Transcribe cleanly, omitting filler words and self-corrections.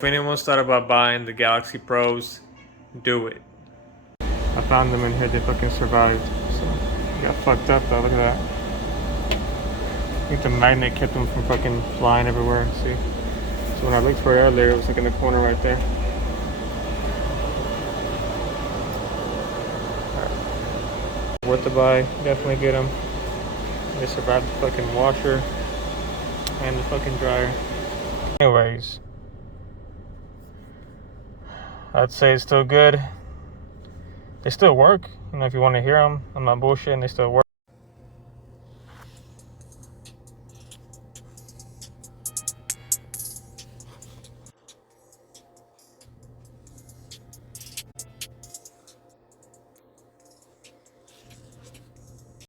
If anyone's thought about buying the Galaxy Pros, do it. I found them in here, they fucking survived. So, got fucked up though, look at that. I think the magnet kept them from fucking flying everywhere, see? So when I looked for it earlier, it was like in the corner right there. Right. Worth the buy, definitely get them. They survived the fucking washer and the fucking dryer. Anyways. I'd say it's still good. They still work. You know, if you want to hear them, I'm not bullshitting. They still work.